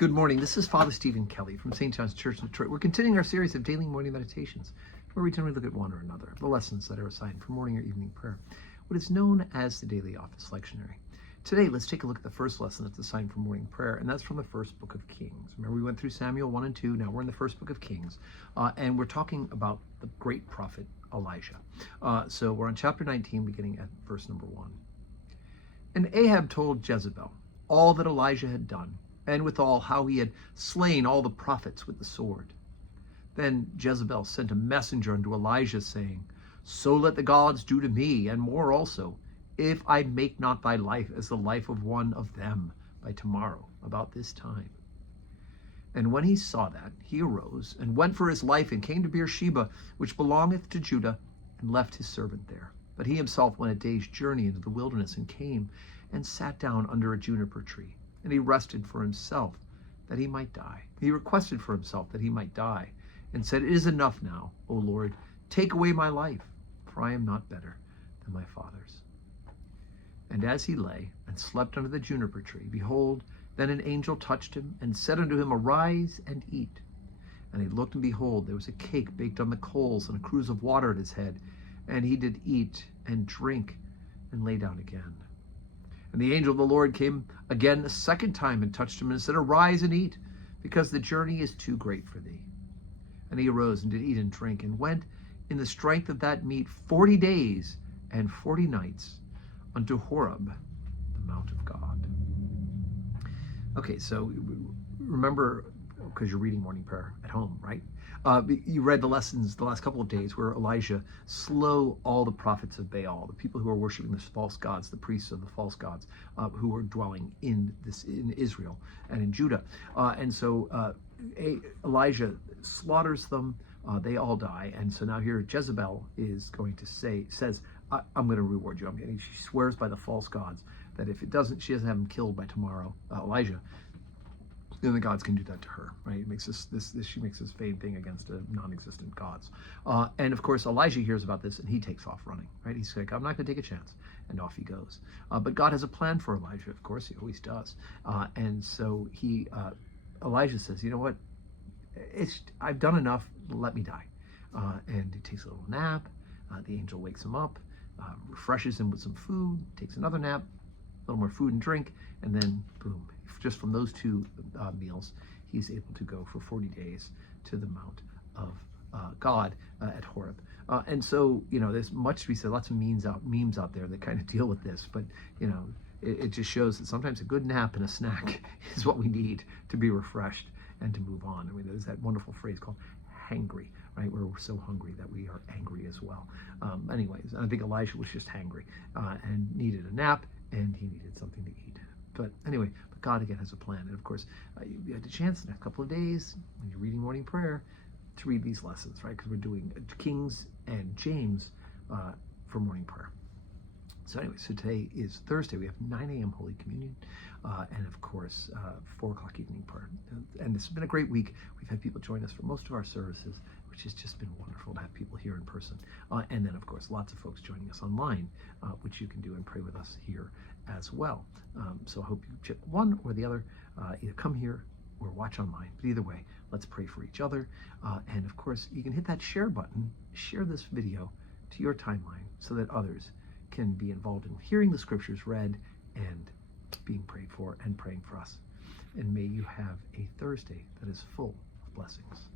Good morning. This is Father Stephen Kelly from St. John's Church in Detroit. We're continuing our series of daily morning meditations, where we generally look at one or another of the lessons that are assigned for morning or evening prayer, what is known as the Daily Office Lectionary. Today, let's take a look at the first lesson that's assigned for morning prayer, and that's from the first book of Kings. Remember, we went through Samuel 1 and 2. Now we're in the first book of Kings, and we're talking about the great prophet Elijah. So we're on chapter 19, beginning at verse number 1. And Ahab told Jezebel all that Elijah had done, and withal how he had slain all the prophets with the sword. Then Jezebel sent a messenger unto Elijah, saying, So let the gods do to me, and more also, if I make not thy life as the life of one of them by tomorrow, about this time. And when he saw that, he arose, and went for his life, and came to Beersheba, which belongeth to Judah, and left his servant there. But he himself went a day's journey into the wilderness, and came, and sat down under a juniper tree. And he rested for himself, that he might die. He requested for himself that he might die, and said, It is enough now, O Lord, take away my life, for I am not better than my fathers. And as he lay and slept under the juniper tree, behold, then an angel touched him, and said unto him, Arise and eat. And he looked, and behold, there was a cake baked on the coals, and a cruse of water at his head. And he did eat and drink, and lay down again. And the angel of the Lord came again a second time, and touched him, and said, Arise and eat, because the journey is too great for thee. And he arose, and did eat and drink, and went in the strength of that meat 40 days and 40 nights unto Horeb, the mount of God. Okay, so remember, because you're reading morning prayer at home, right? You read the lessons the last couple of days where Elijah slew all the prophets of Baal, the people who are worshiping the false gods, the priests of the false gods, who were dwelling in Israel and in Judah. And so Elijah slaughters them. They all die. And so now here Jezebel is going to says, I'm going to reward you. She swears by the false gods that if she doesn't have him killed by tomorrow, Elijah, then the gods can do that to her, right? It makes she makes this vain thing against a non-existent gods. And of course, Elijah hears about this, and he takes off running, right? He's like, I'm not going to take a chance, and off he goes. But God has a plan for Elijah, of course, he always does. And so Elijah says, you know what? I've done enough, let me die. And he takes a little nap. The angel wakes him up, refreshes him with some food, takes another nap, a little more food and drink, and then boom, just from those two meals, he's able to go for 40 days to the Mount of God at Horeb. And so, there's much to be said, lots of memes out there that kind of deal with this, but, it just shows that sometimes a good nap and a snack is what we need to be refreshed and to move on. I mean, there's that wonderful phrase called hangry, right? Where we're so hungry that we are angry as well. Anyways, I think Elijah was just hangry and needed a nap, and he needed something to eat. But anyway, God again has a plan. And of course, you had the chance in the next couple of days when you're reading morning prayer to read these lessons, right? Because we're doing Kings and James for morning prayer. So anyway, so today is Thursday. We have 9 a.m. Holy Communion, and of course, 4 o'clock evening prayer. And this has been a great week. We've had people join us for most of our services, which has just been wonderful to have people here in person. And then, of course, lots of folks joining us online, which you can do and pray with us here as well. So I hope you check one or the other, either come here or watch online. But either way, let's pray for each other. And of course, you can hit that share button, share this video to your timeline so that others can be involved in hearing the scriptures read and being prayed for and praying for us. And may you have a Thursday that is full of blessings.